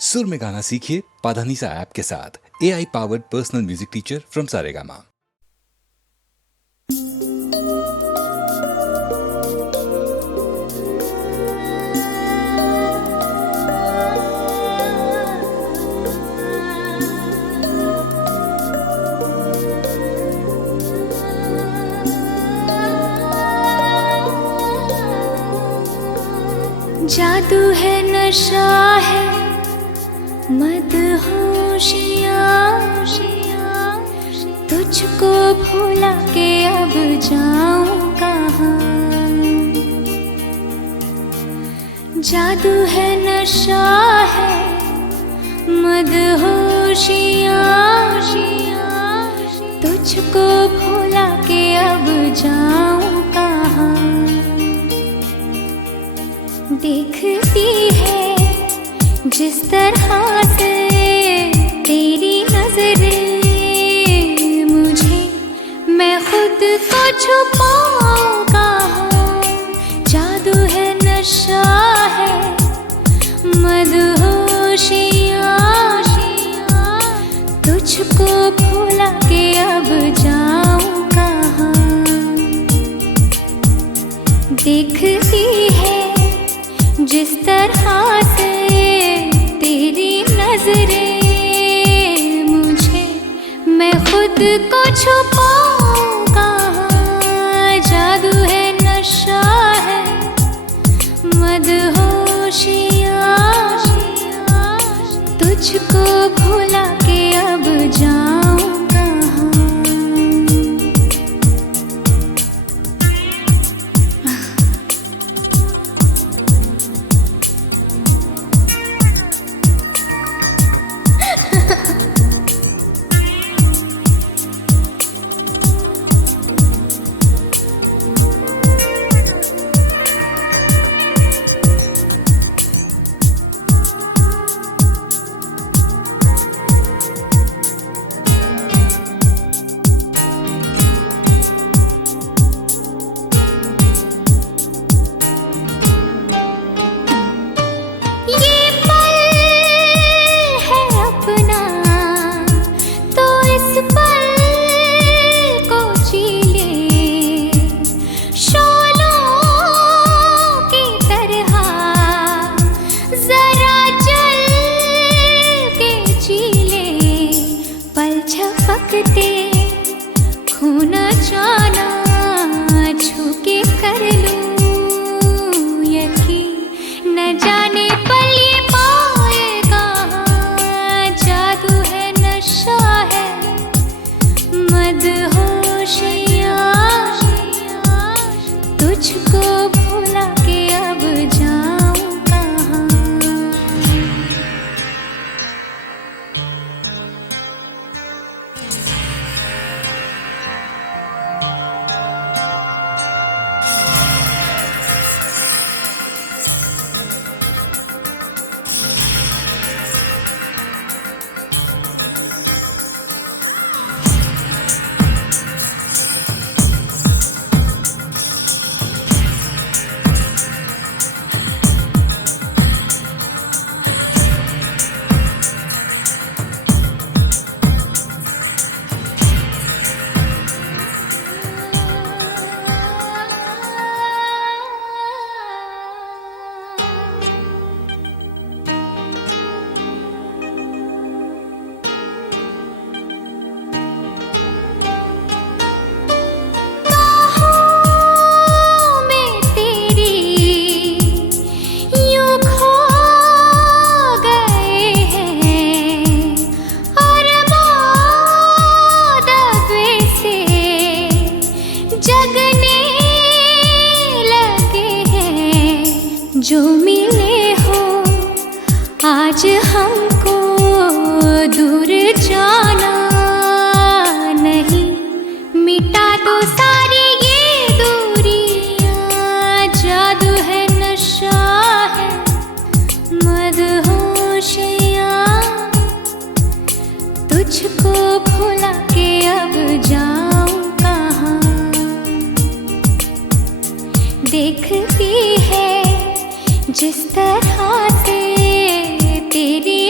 सुर में गाना सीखिए पाधानीसा ऐप के साथ। AI powered personal music teacher from Saregama. जादू है, नशा है, मदहोशियाँ, तुझको भुला के अब जाऊं कहाँ। जादू है, नशा है, मदहोशियाँ, तुझको भुला के अब जाऊं कहाँ। देखती है जिस तरह से तेरी नजरें मुझे, मैं खुद को छुपाऊं कहाँ। जादू है, नशा है, मदहोशियाँ, तुझको भुला के अब जाऊं कहाँ। देखती है जिस तरह से तेरी नजरें मुझे, मैं खुद को छुपाऊं कहाँ। जादू है, नशा है, मदहोशियाँ, तुझको भुला के अब जाऊं कहाँ। जो मिले हो आज हमको, दूर जाना नहीं, मिटा दो सारी ये दूरियां। जादू है, नशा है, मदहोशियाँ, तुझको भुला के अब जाऊं कहाँ। देखती है जिस तरह से तेरी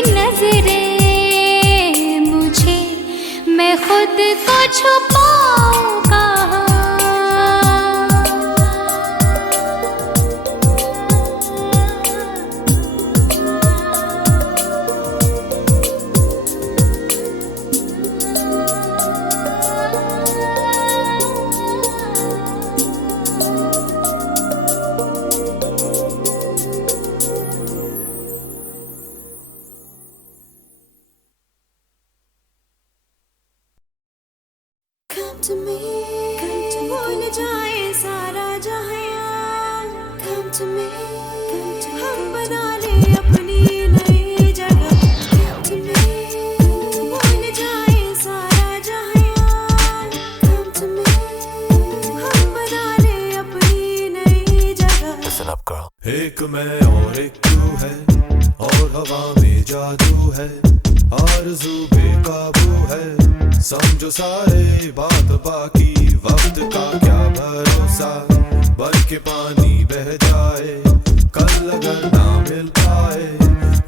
छुपाऊं कहाँ। Come to me, भूल जाए सारा जहां। Come to me, हम बना ले अपनी नई जगह। Come to me, भूल जाए सारा जहां। Come to me, हम बना ले अपनी नई जगह। Listen up, girl. एक मैं और एक तू है, और हवा में जादू है, आरज़ू बेकाबू है। समझो सारे बात बाकी, वक्त का क्या भरोसा, बन के पानी बह जाए, कल अगर ना मिल पाए,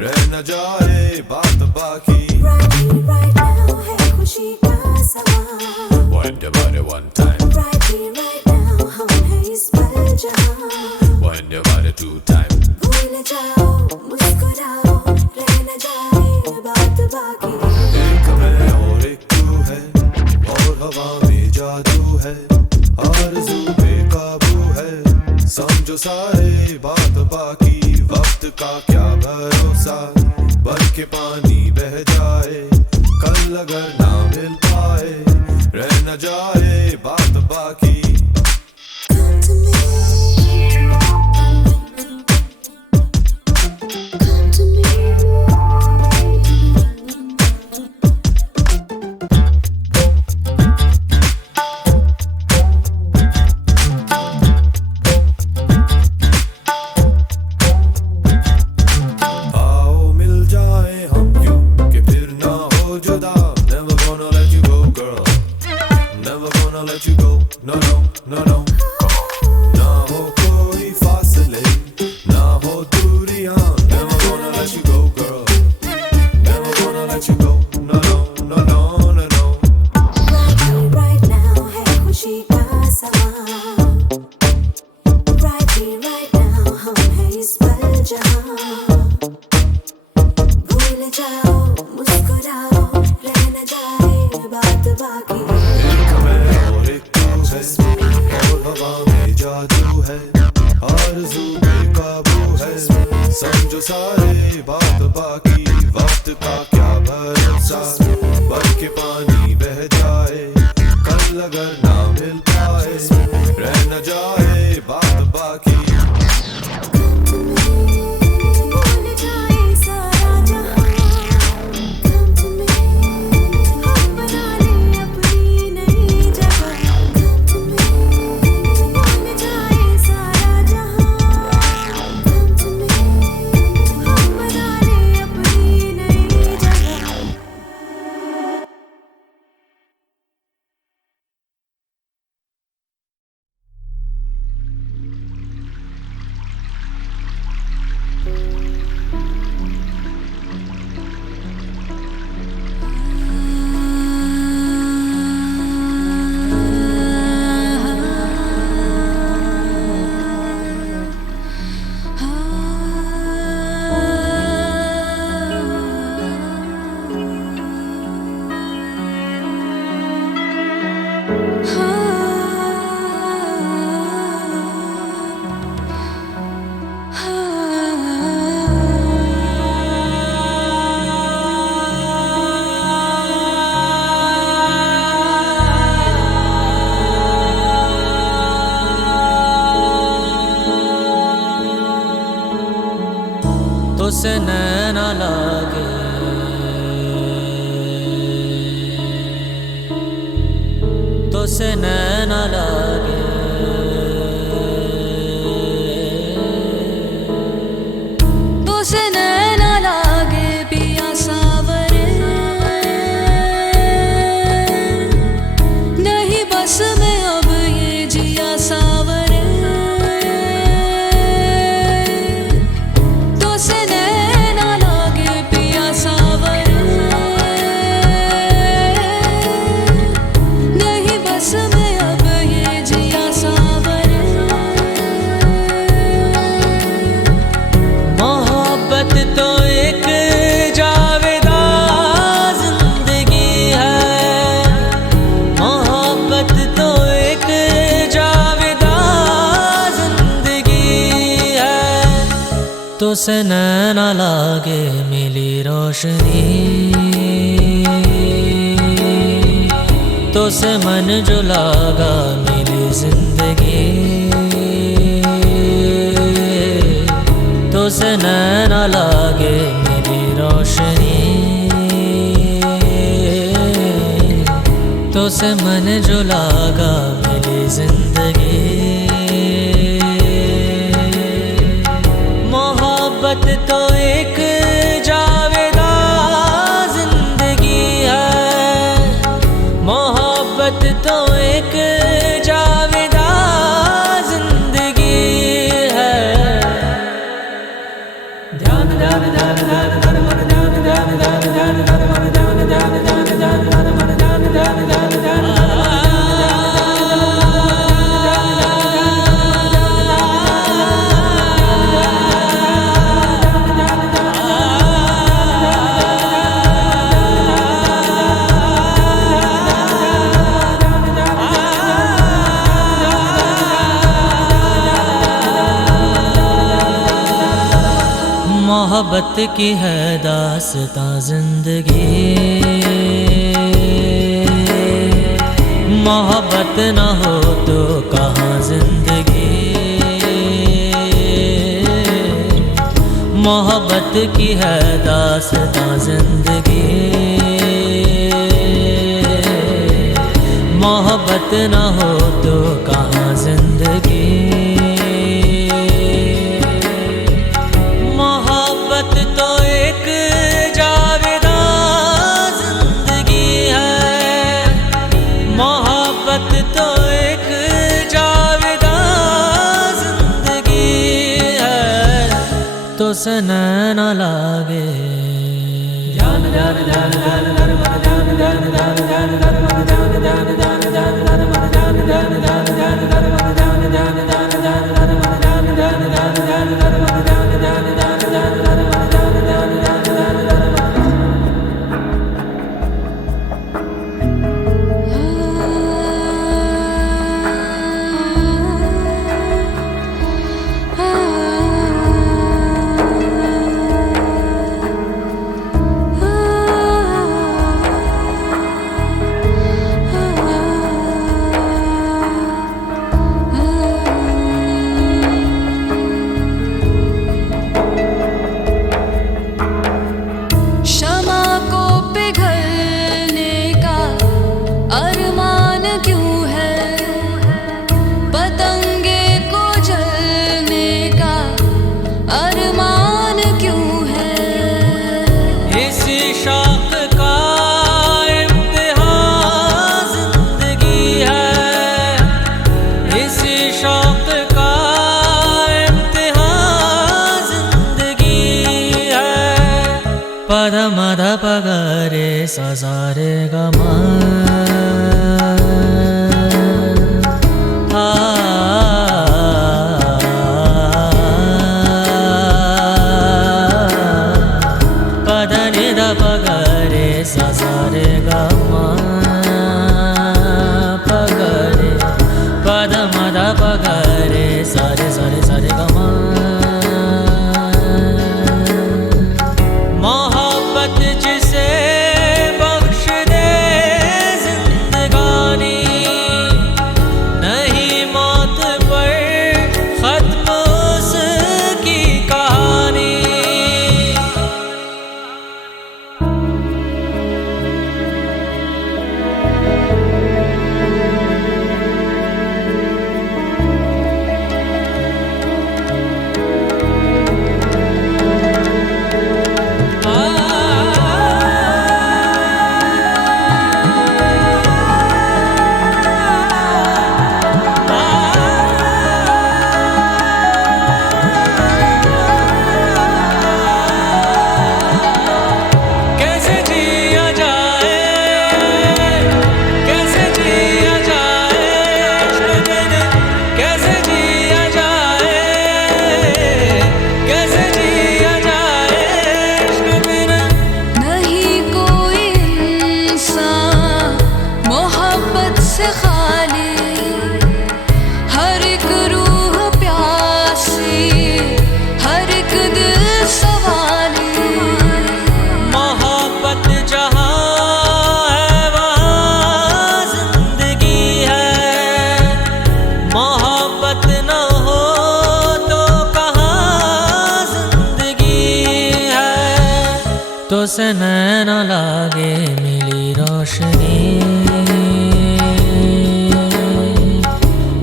रह न जाए बात बाकी। Right here, right now है खुशी का समा। Wind your body one time, Right here, right now हम हैं इस पल जहां। wind your body two time. भूल जाओ, मुस्कुराओ, रह न जाए बात बाकी। एक मैं और एक तू है, और हवा में जादू है, आरज़ू बेकाबू है। समझो सारे बात बाकी, वक्त का क्या भरोसा, बन के पानी बह जाए, कल अगर ना मिल पाए, रह न जाए बात बाकी। Come to me, come to me. आओ मिल जाए हम यूं कि फिर ना हो जुदा। Never gonna let you go, girl. Never gonna let you go. No, no, no, no. ना हो कोई फासले, ना हो दूरियां। Never gonna let you go, girl. Never gonna let you go. No, no, no, no, no, no. Right here, right now है खुशी का समा। Right here, right now हम हैं इस पल जहां। भूल जाओ, मुस्कुराओ, रह न जाए बात बाकी। एक मैं और एक तू है, और हवा में जादू है, आरज़ू बेकाबू है। समझो सारे बात बाकी, वक्त का क्या भरोसा, बन के पानी बह जाए, कल अगर ना मिल पाए, रह न जाए बात बाकी। भूल जाए सारा जहां। Come to me, हम बना ले अपनी नई जगह। Come to me, भूल जाए सारा जहां। Come to me, हम बना ले अपनी नई जगह। से नैना लागे तो से नैना लागे तो से नैना लागे पिया सावरे नहीं बस में अब ये जिया सावरे तो से नैना लागे पिया सावरे तो से नैना लागे मिली रोशनी, तो से मन जो लागा मिली जिंदगी, तो से नैना लागे मिली रोशनी, तो से मन जो लागा मिली जिंदगी। मोहब्बत तो एक जावेदा जिंदगी है, मोहब्बत तो एक जावेदा जिंदगी है। ध्यान ध्यान ध्यान ध्यान ध्यान मन ध्यान ध्यान ध्यान ध्यान ध्यान मन ध्यान ध्यान ध्यान ध्यान ध्यान मन ध्यान ध्यान ध्यान ध्यान मोहब्बत की है दास्तां जिंदगी, मोहब्बत न हो तो कहाँ जिंदगी। मोहब्बत की है दास्तां जिंदगी, मोहब्बत न हो तो कहाँ जिंदगी। मोहब्बत तो एक जावेदा जिंदगी है, मोहब्बत तो एक जावेदा जिंदगी है। तो से नैना लागे ध्यान ध्यान ध्यान ध्यान ध्यान मन ध्यान ध्यान ध्यान ध्यान ध्यान मन ध्यान ध्यान ध्यान ध्यान ध्यान मन ध्यान ध्यान ध्यान ध्यान ध्यान मन ध्यान ध्यान ध्यान ध्यान ध्यान मन ध्यान ध्यान ध्यान ध्यान ध्यान मन ध्यान ध्यान ध्यान ध्यान ध्यान मन ध्यान ध्यान ध्यान ध्यान ध्यान। शमा को पिघलने का अरमान क्यों है, पतंगे को जलने का अरमान क्यों है। इसी शौक का इम्तिहान जिंदगी है, इसी शौक का इम्तिहान जिंदगी है। पद मद पगरे सजारे गमा पद निद पगरे सजारे गमा पगरे पद मद पगरे सारे सारे सारे गमा। मोहब्बत जिसे बख्श दे जिंदगानी, नहीं मौत पर खत्म उसकी कहानी। तो से नैना लागे मिली रोशनी,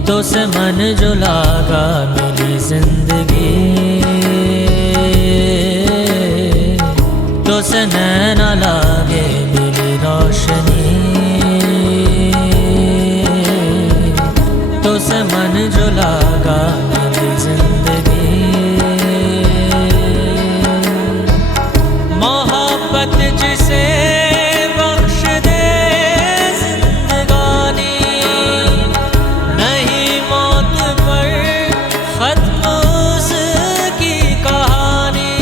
तो से मन जो लागा मिली जिंदगी, तो से नैना लागे मिली रोशनी, तो से मन जो लागा मिली जिंदगी। मोहब्बत जिसे बख्श दे जिंदगानी, नहीं मौत पर खत्म उसकी कहानी।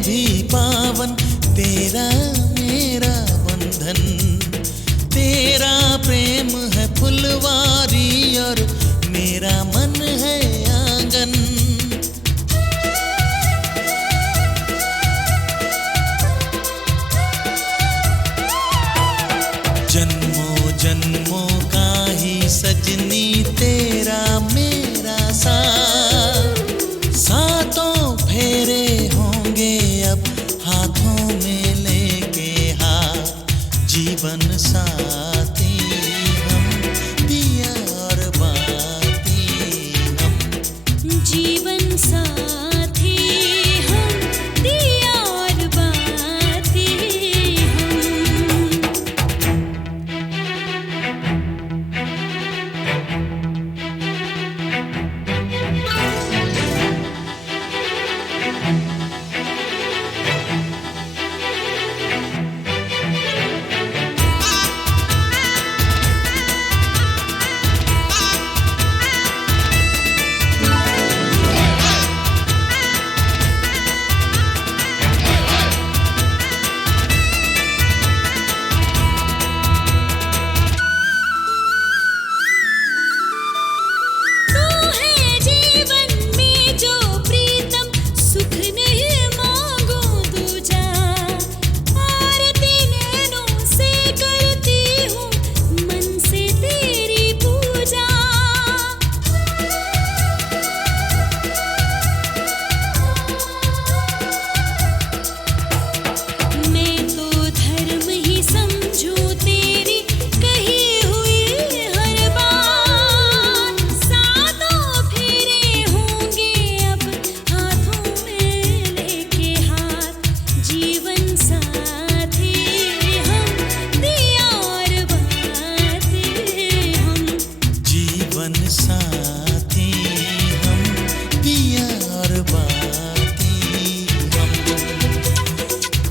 भी पावन तेरा मेरा बंधन। तेरा प्रेम है फुलवारी और मेरा मन है आंगन। जन्मों जन्मों का ही सजनी तेरा मेरा साथ। सातों फेरे होंगे अब हाथों में लेके हाथ। जीवन साथी हम दिया और बाती हम। जीवन साथी हम दिया और बाती हम। तू है जीवन में जो प्रीतम सुख नहीं मांगो दूजा। आरती नैनों से करती हूँ मन से तेरी पूजा। मैं तो धर्म ही समझूं तेरी कही हुई हर बात। सातों फेरे होंगे अब हाथों में लेके हाथ। जीवन साथी हम दिया और बाती हम। जीवन साथी हम दिया और बाती हम।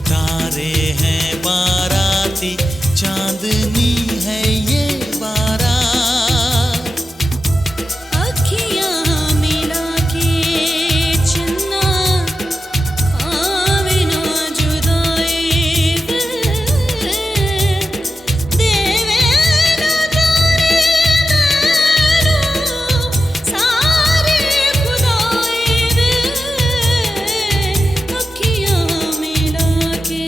तारे हैं बाराती चांदनी है ये बारात। अखियाँ मिला के चन्ना आवे ना जुदाई दिल। देवे ना जाने नैनों सारे खुदाई दिल। अखियाँ मिला के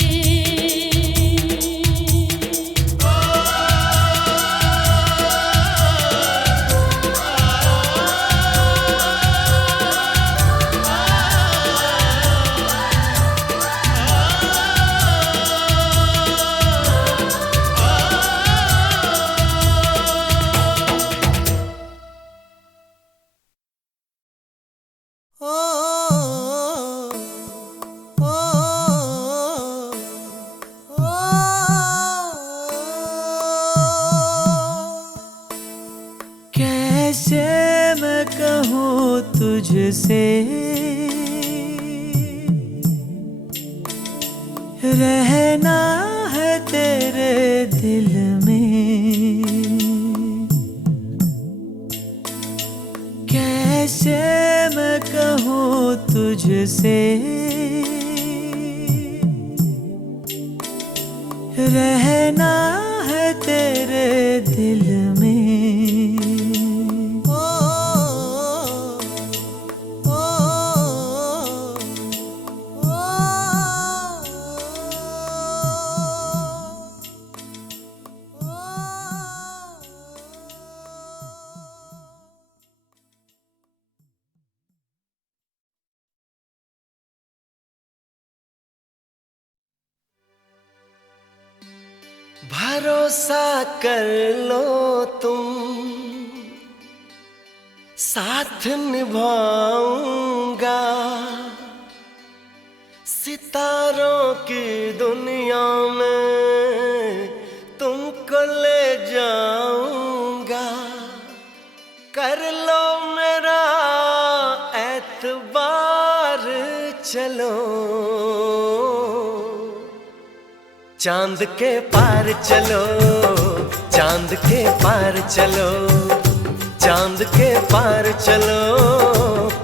कैसे मैं कहूँ तुझसे रहना है तेरे दिल में। कैसे मैं कहूँ तुझसे रहना है तेरे दिल में। भरोसा कर लो तुम साथ निभाऊंगा। सितारों की दुनिया में तुमको ले जाऊंगा। कर लो मेरा एतबार चलो। चांद के पार चलो, चांद के पार चलो, चांद के पार चलो,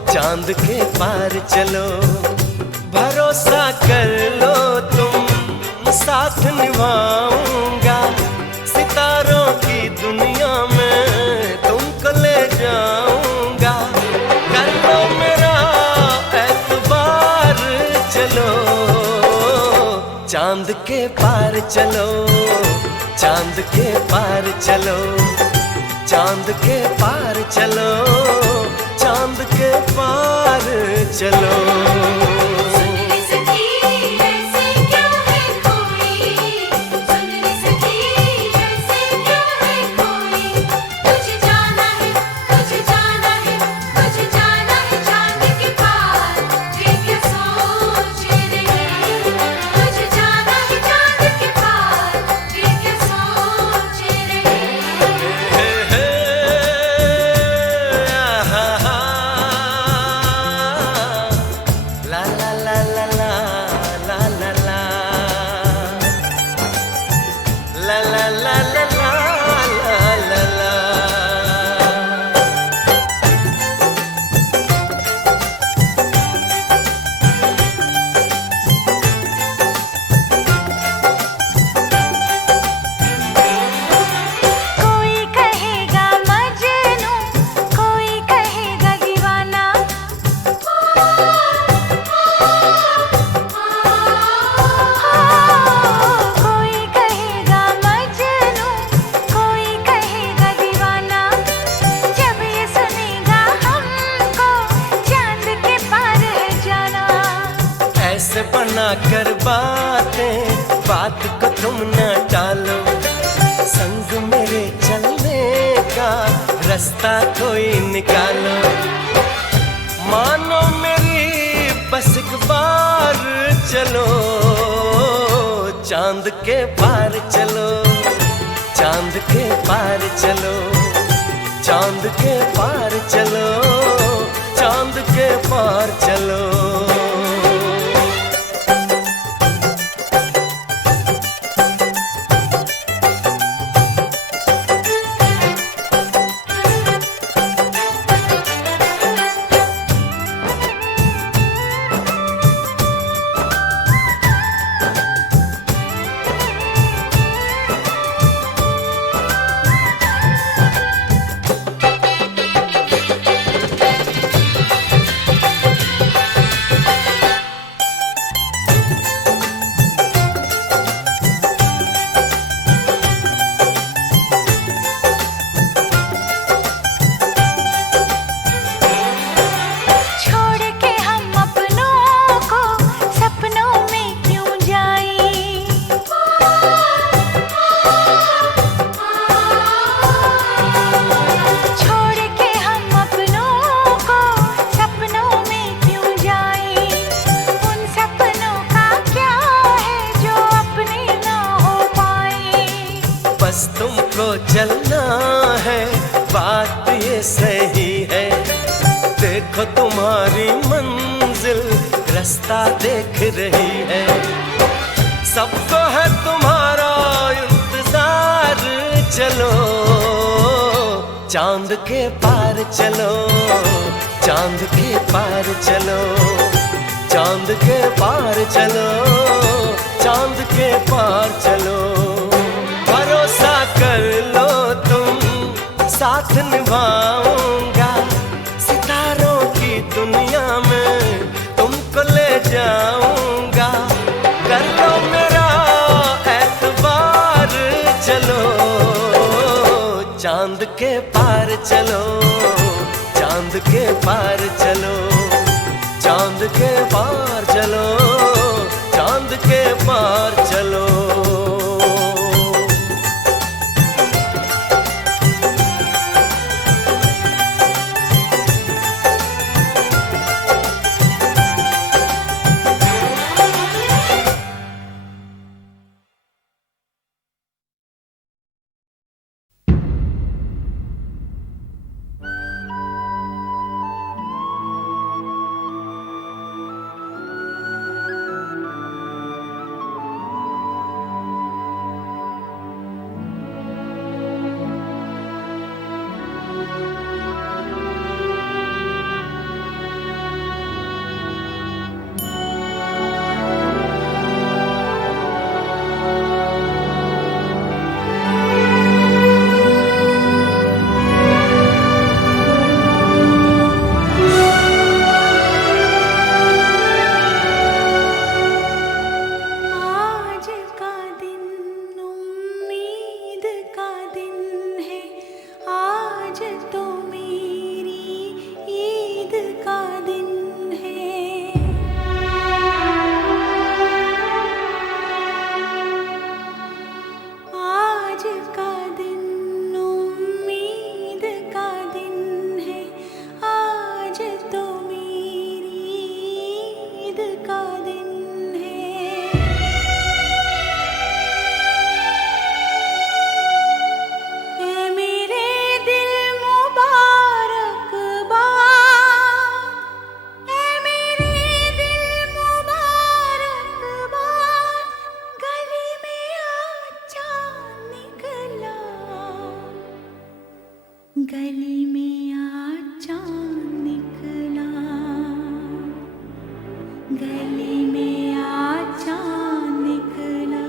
चांद के पार चलो। भरो भरोसा कर लो तुम, साथ निभाऊंगा, सितारों की दुनिया में तुमको ले जाऊंगा। कर लो मेरा एतबार, चलो चांद के पार चलो, चांद के पार चलो, चांद के पार चलो, चांद के पार चलो। सुनने सकी ऐसे क्या है कोई, सुनने सकी ऐसे क्या है कोई। तुझे जाना है, तुझे जाना है, तुझे जाना है चांद के पार, ये क्या सोच रही। तुझे जाना है चांद के पार, ये क्या सोच रही। ला ला ला ला ला ला ला ला ला ला ला ला ला ला ला। कोई कहेगा मजनू, कोई कहेगा दीवाना, कोई कहेगा मजनू, कोई कहेगा दीवाना। जब ये सुनेगा हमको चांद के पार है जाना। ऐसे बना कर बातें, बात को तुम न टालो, संग मेरे चलने का रास्ता कोई निकालो। मानो मेरी बस एक बार चलो, चांद के पार चलो, चांद के पार चलो, चांद के पार चलो, चांद के पार चलो। छोड़ के हम अपनों को सपनों में क्यों जाएं। छोड़ के हम अपनों को सपनों में क्यों जाएं। उन सपनों का क्या है जो अपने ना हो पाए। बस तुमको चलना है, बात ये सही है। देखो तुम्हारी मंजिल रास्ता देख रही है। सबको है तुम्हारा इंतजार, चलो चांद के पार चलो, चांद के पार चलो, चांद के पार चलो, चांद के पार चलो। भरोसा कर लो तुम, साथ निभाऊंगा, सितारों की दुनिया में तुमको ले जाऊंगा। कर लो मेरा एतबार, चलो चांद के पार चलो, चांद के पार चलो, चांद के पार चलो, चांद के पार चलो। गली में आज चांद निकला, गली में आज चांद निकला।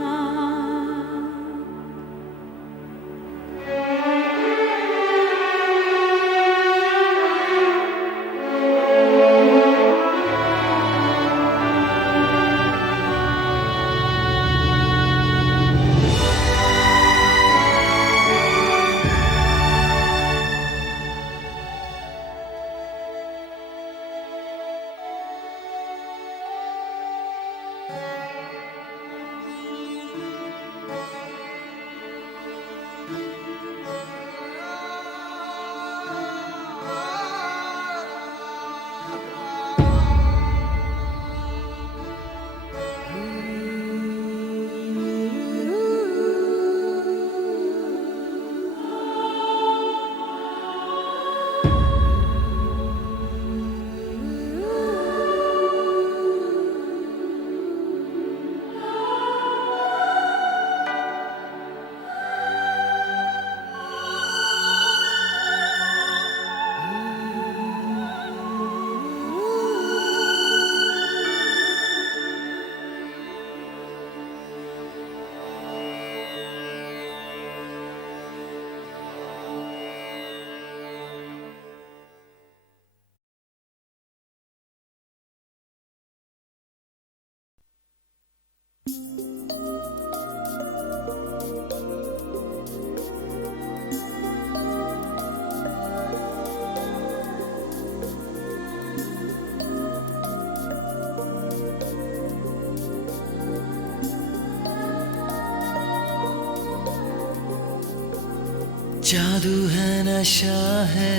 जादू है नशा है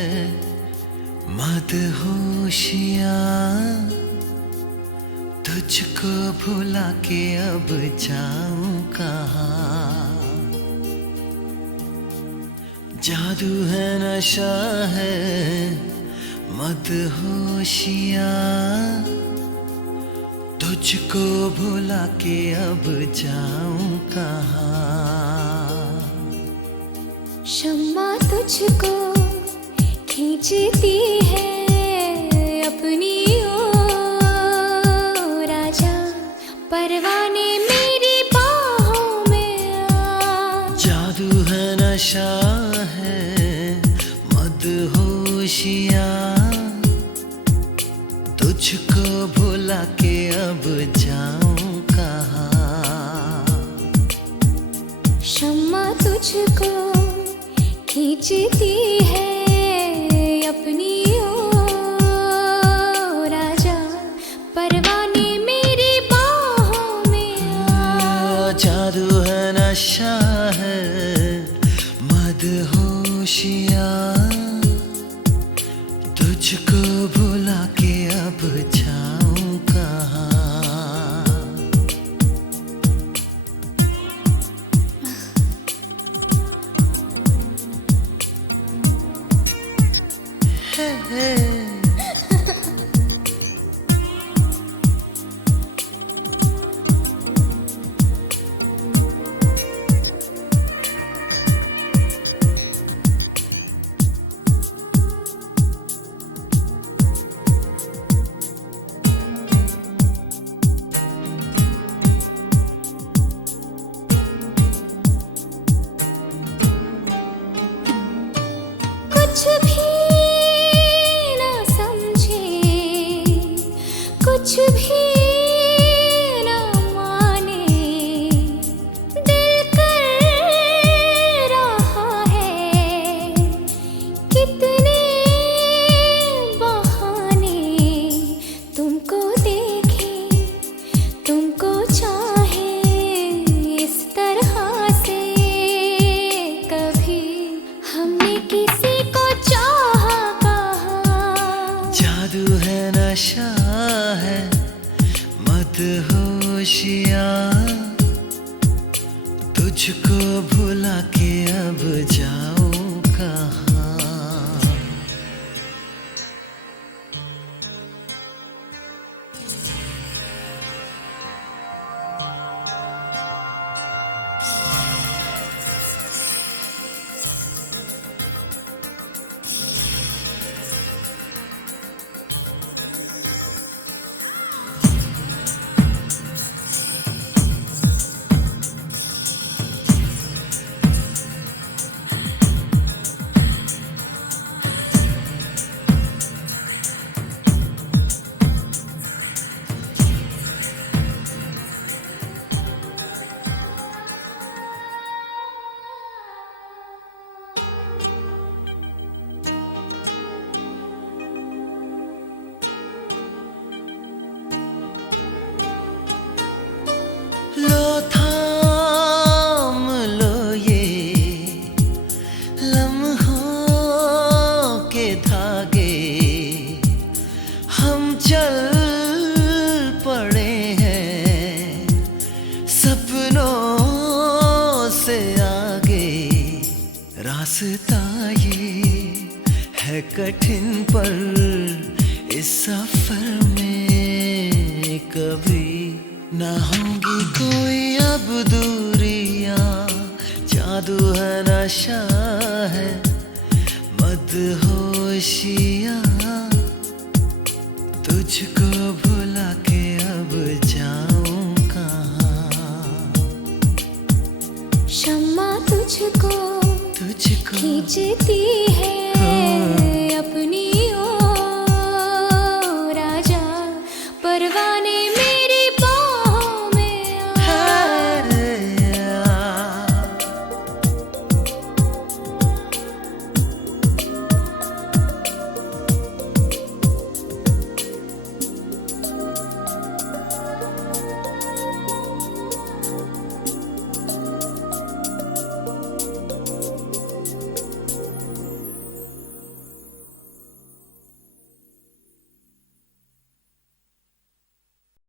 मदहोशियाँ, तुझको भुला के अब जाऊं कहाँ। जादू है नशा है मदहोशियाँ, तुझको भुला के अब जाऊं कहाँ। शम्मा तुझको खींचती है अपनी ओर, राजा परवाने मेरी बाहों में आ। जादू है नशा है मदहोशियाँ, तुझको भुला के अब जाऊं कहाँ। शम्मा तुझको खींचती है अपनी ओर, राजा परवाने मेरी बाहों में आ। जादू है नशा है मदहोशियाँ, तुझको भुला के अब जाऊं कहाँ। कुछ भी ना समझे, कुछ भी ना माने, दिल कर रहा है कितने बहाने। तुमको देखे, तुमको चाहे इस तरह से, कभी हमने किसी को चाहा कहाँ। जादू है नशा है मदहोशियाँ, तुझको भुला के अब जाऊं कहाँ। रास्ता ये है कठिन पर इस सफर में कभी ना होगी कोई अब दूरियां। जादू है नशा है मदहोशियां, तुझको भुला के अब जाऊं कहाँ। शम्मा तुझको तुझको खींचती है अपनी